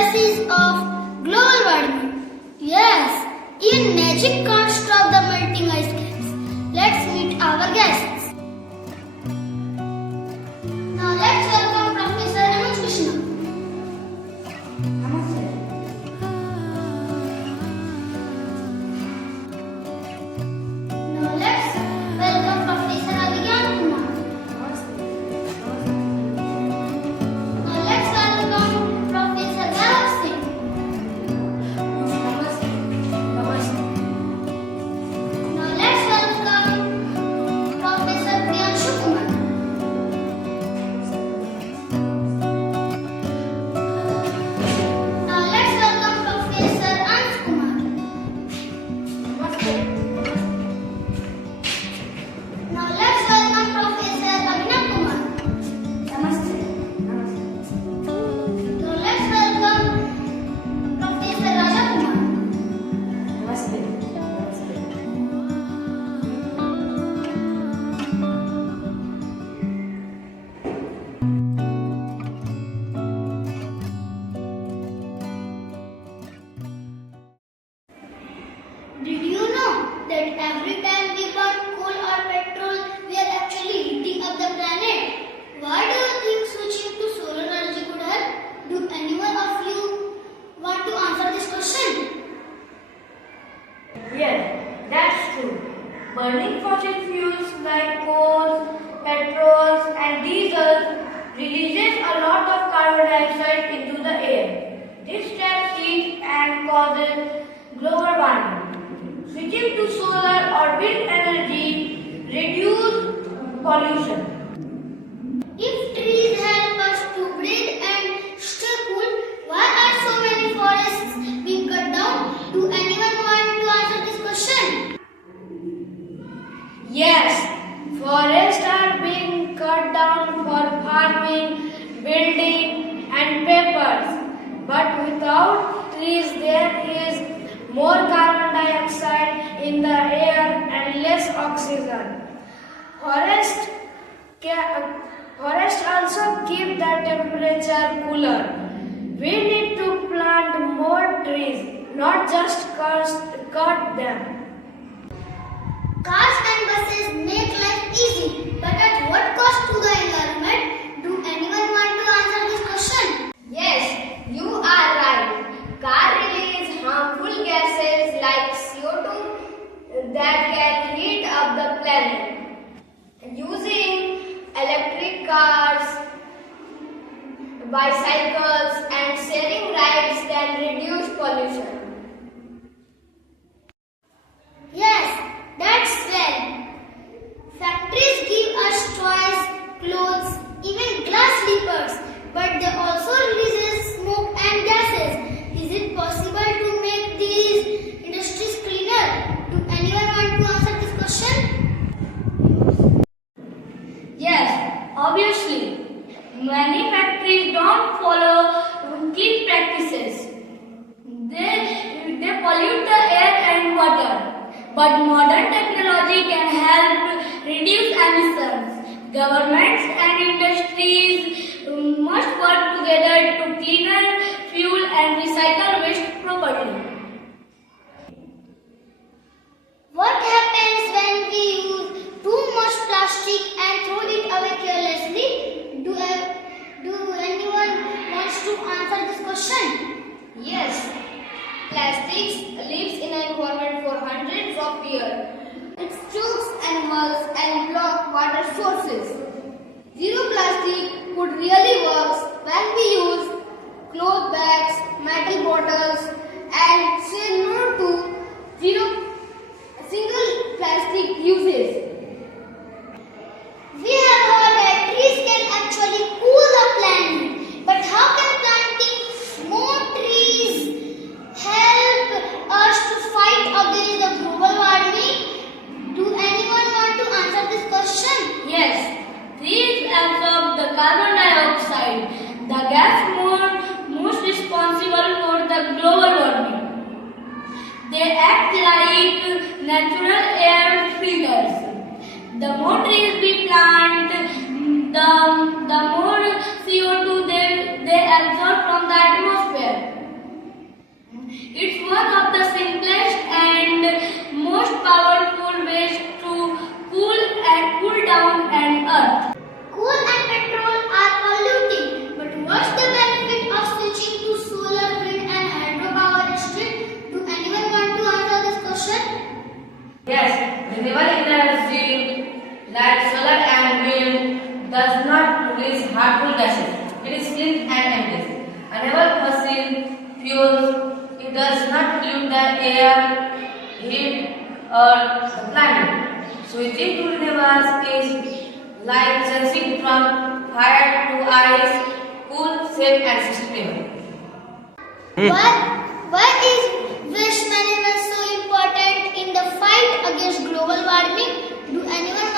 consequences of global warming. Yes, even magic can't stop the melting ice caps. Let's meet our guests. Now let's welcome Professor Anuj Krishna. Now let's welcome Professor Avigyan Kumar. Now let's welcome Professor Gaurav Singh. Now let's welcome Professor Priyanshu Kumar. Now let's welcome Professor Ansh Kumar. Now let's welcome Professor Abhinav Kumar. Now let's welcome Professor Raja Kumar. Did you know that every time we burn coal or petrol, we are actually heating up the planet? Why do you think switching to solar energy could help? Do anyone of you want to answer this question? Yes, that's true. Burning fossil fuels like coal, petrols, and diesel releases a lot of carbon dioxide into the air. This traps heat and causes global warming. Switching to solar or wind energy reduces pollution. If trees help us to breathe and stay cool, why are so many forests being cut down? Do anyone want to answer this question? Yes, forests are being cut down for farming, building, and papers. But without trees, there is more carbon dioxide in the air and less oxygen. Forests also keep the temperature cooler. We need to plant more trees, not just cut them. Cars and buses make life easy, but at what cost to the environment? Do anyone want to answer this question? Yes, you are right. Cars release harmful gases like CO2 that can heat up the planet. Using electric cars, bicycles, and sharing rides can reduce pollution. Yes, that's well. Factories give us toys, clothes, even glass slippers, but they also release smoke and gases. Is it possible to make these industries cleaner? Do anyone want to answer this question? Yes, obviously. Many factories don't follow clean practices. They pollute the air and water. But modern technology can help reduce emissions. Governments and industries must work together to cleaner fuel and recycle waste properly. What happens when we use too much plastic and throw it away carelessly? Do anyone wants to answer this question? Yes, plastics lives in the environment for hundreds of years. It chokes animals and blocks water sources. Zero plastic could really work when we use cloth bags, metal bottles, and say no to single plastic uses. We have heard that trees can actually cool the planet. But how can planting more trees help us to fight against the global warming? Do anyone want to answer this question? Yes, trees absorb the carbon dioxide, the gas most responsible for the global warming. They act like natural air filters. The more trees we plant, the more CO2 they absorb from the atmosphere. down an earth. Coal and petrol are polluting, but what's the benefit of switching to solar, wind and hydropower instead? Do anyone want to answer this question? Yes, renewable energy like solar and wind does not release harmful gases. It is clean and empty. Renewable fossil fuels, it does not pollute the air, heat or the planet. Switching to renewables is like changing from fire to ice, cool, safe and sustainable. Why is waste management so important in the fight against global warming? Do anyone